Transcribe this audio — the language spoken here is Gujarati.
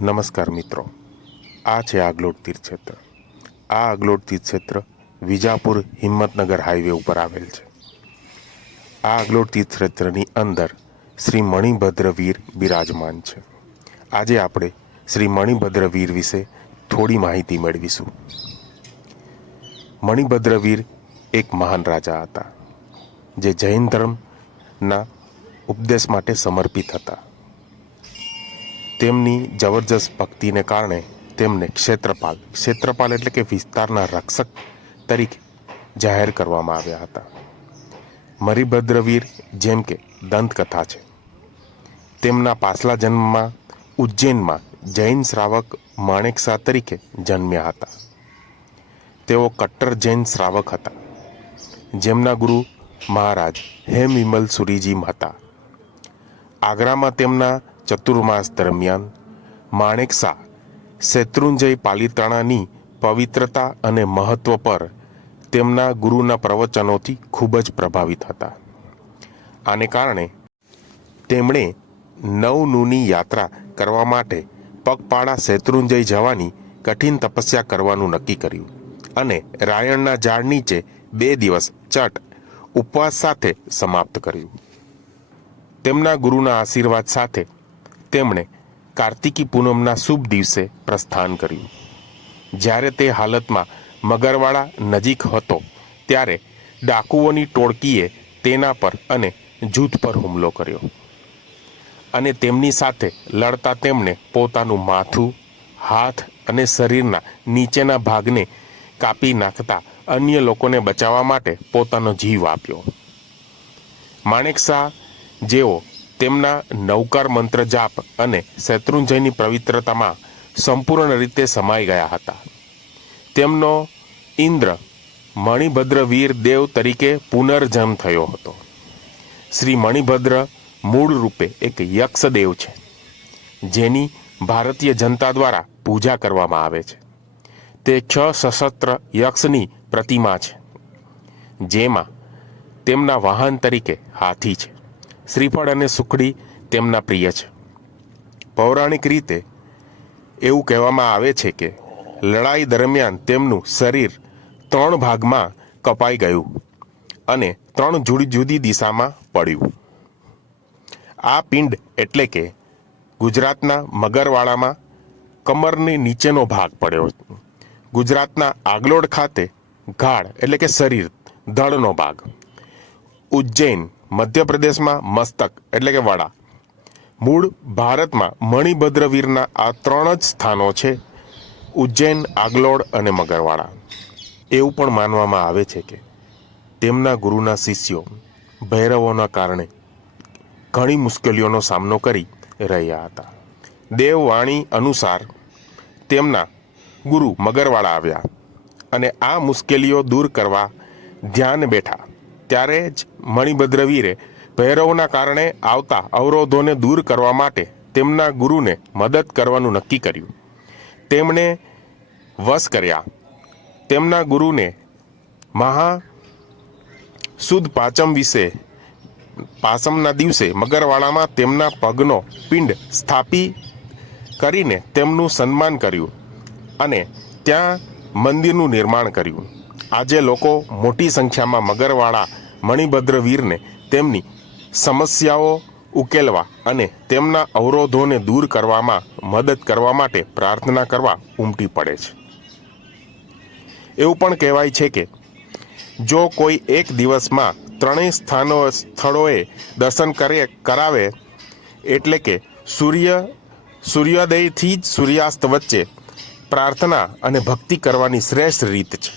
નમસ્કાર મિત્રો, આ છે આગલોડ તીર્થક્ષેત્ર. આ આગલોડ તીર્થક્ષેત્ર વિજાપુર હિંમતનગર હાઈવે ઉપર આવેલ છે. આ આગલોડ તીર્થક્ષેત્રની અંદર શ્રી મણિભદ્ર વીર બિરાજમાન છે. આજે આપણે શ્રી મણિભદ્ર વીર વિશે થોડી માહિતી મેળવીશું. મણિભદ્ર વીર એક મહાન રાજા હતા, જે જૈન ધર્મના ઉપદેશ માટે સમર્પિત હતા. તેમની જબરજસ્ત ભક્તિને કારણે તેમને ક્ષેત્રપાલ એટલે કે વિસ્તારના રક્ષક તરીકે જાહેર કરવામાં આવ્યા હતા. મણિભદ્રવીર જેમ કે દંતકથા છે. તેમના પાછલા જન્મમાં ઉજ્જૈનમાં જૈન શ્રાવક માણેકશા તરીકે જન્મ્યા હતા. તેઓ કટ્ટર જૈન શ્રાવક હતા, જેમના ગુરુ મહારાજ હેમવિમલ સુરીજી હતા. આગ્રામાં તેમના ચતુર્માસ દરમિયાન માણેકશા શેત્રુંજય પાલિતાણાની પવિત્રતા અને મહત્વ પર તેમના ગુરુના પ્રવચનોથી ખૂબ જ પ્રભાવિત હતા. આને કારણે તેમણે નવનુની યાત્રા કરવા માટે પગપાળા શેત્રુંજય જવાની કઠિન તપસ્યા કરવાનું નક્કી કર્યું અને રાયણના ઝાડ નીચે 2 દિવસ ચટ ઉપવાસ સાથે સમાપ્ત કર્યું. તેમના ગુરુના આશીર્વાદ સાથે તેમણે કાર્તિકી પૂનમના શુભ દિવસે પ્રસ્થાન કર્યું. જ્યારે તે હાલતમાં મગરવાડા નજીક હતો ત્યારે ડાકુઓની ટોળકીએ તેના પર અને જૂથ પર હુમલો કર્યો અને તેમની સાથે લડતા તેમણે પોતાનું માથું, હાથ અને શરીરના નીચેના ભાગને કાપી નાખતા અન્ય લોકોને બચાવવા માટે પોતાનો જીવ આપ્યો. માણેકશા જેઓ તેમના નવકાર મંત્ર જાપ અને શેત્રુંજયની પવિત્રતામાં સંપૂર્ણ રીતે સમાઈ ગયા હતા. તેમનો ઇન્દ્ર મણિભદ્ર વીર દેવ તરીકે પુનર્જન્મ થયો હતો. શ્રી મણિભદ્ર મૂળ રૂપે એક યક્ષદેવ છે, જેની ભારતીય જનતા દ્વારા પૂજા કરવામાં આવે છે. તે 6 સશસ્ત્ર યક્ષની પ્રતિમા છે, જેમાં તેમના વાહન તરીકે હાથી છે. શ્રીફળ અને સુખડી તેમના પ્રિય છે. પૌરાણિક રીતે એવું કહેવામાં આવે છે કે લડાઈ દરમિયાન તેમનું શરીર 3 ભાગમાં કપાઈ ગયું અને 3 જુદી જુદી દિશામાં પડ્યું. આ પિંડ એટલે કે ગુજરાતના મગરવાડામાં કમરની નીચેનો ભાગ પડ્યો. ગુજરાતના આગલોડ ખાતે ગાળ એટલે કે શરીર ધડનો ભાગ. ઉજ્જૈન મધ્યપ્રદેશમાં મસ્તક એટલે કે વડા. મૂળ ભારતમાં મણિભદ્રવીરના આ 3 જ સ્થાનો છે: ઉજ્જૈન, આગલોડ અને મગરવાડા. એવું પણ માનવામાં આવે છે કે તેમના ગુરુના શિષ્યો ભૈરવોના કારણે ઘણી મુશ્કેલીઓનો સામનો કરી રહ્યા હતા. દેવવાણી અનુસાર તેમના ગુરુ મગરવાડા આવ્યા અને આ મુશ્કેલીઓ દૂર કરવા ધ્યાન બેઠા. ત્યારે જ મણિભદ્રવીરે ભૈરવના કારણે આવતા અવરોધોને દૂર કરવા માટે તેમના ગુરુને મદદ કરવાનું નક્કી કર્યું. તેમણે વશ કર્યા. તેમના ગુરુને સુદ પાંચમના દિવસે મગરવાડામાં તેમના પગનો પિંડ સ્થાપિત કરીને તેમનું સન્માન કર્યું અને ત્યાં મંદિરનું નિર્માણ કર્યું. આજે લોકો મોટી સંખ્યામાં મગરવાડા મણિભદ્ર વીરને તેમની સમસ્યાઓ ઉકેલવા અને તેમના અવરોધોને દૂર કરવામાં મદદ કરવા માટે પ્રાર્થના કરવા ઉમટી પડે છે. એવું પણ કહેવાય છે કે જો કોઈ એક દિવસમાં 3 સ્થળોએ દર્શન કરાવે, એટલે કે સૂર્યોદયથી જ સૂર્યાસ્ત વચ્ચે પ્રાર્થના અને ભક્તિ કરવાની શ્રેષ્ઠ રીત છે.